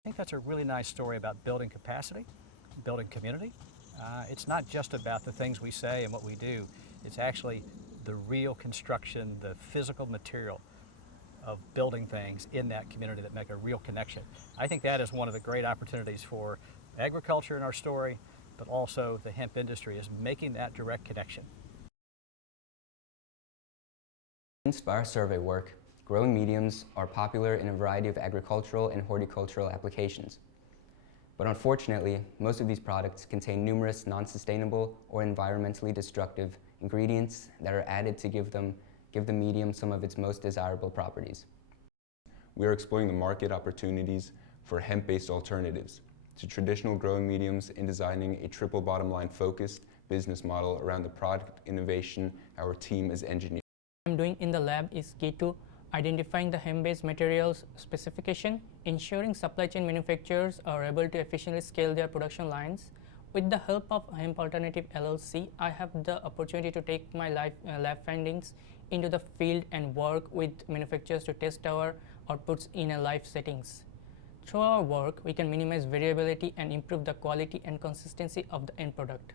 I think that's a really nice story about building capacity, building community. It's not just about the things we say and what we do, it's actually the real construction, the physical material of building things in that community that make a real connection. I think that is one of the great opportunities for agriculture in our story, but also the hemp industry is making that direct connection. Since our survey work, growing mediums are popular in a variety of agricultural and horticultural applications. But unfortunately, most of these products contain numerous non-sustainable or environmentally destructive ingredients that are added to give the medium some of its most desirable properties. We are exploring the market opportunities for hemp-based alternatives to traditional growing mediums in designing a triple bottom line focused business model around the product innovation our team has engineered. What I'm doing in the lab is key to identifying the hemp-based materials specification, ensuring supply chain manufacturers are able to efficiently scale their production lines. With the help of Hemp-Alternative LLC, I have the opportunity to take my lab findings into the field and work with manufacturers to test our outputs in a live settings. Through our work, we can minimize variability and improve the quality and consistency of the end product.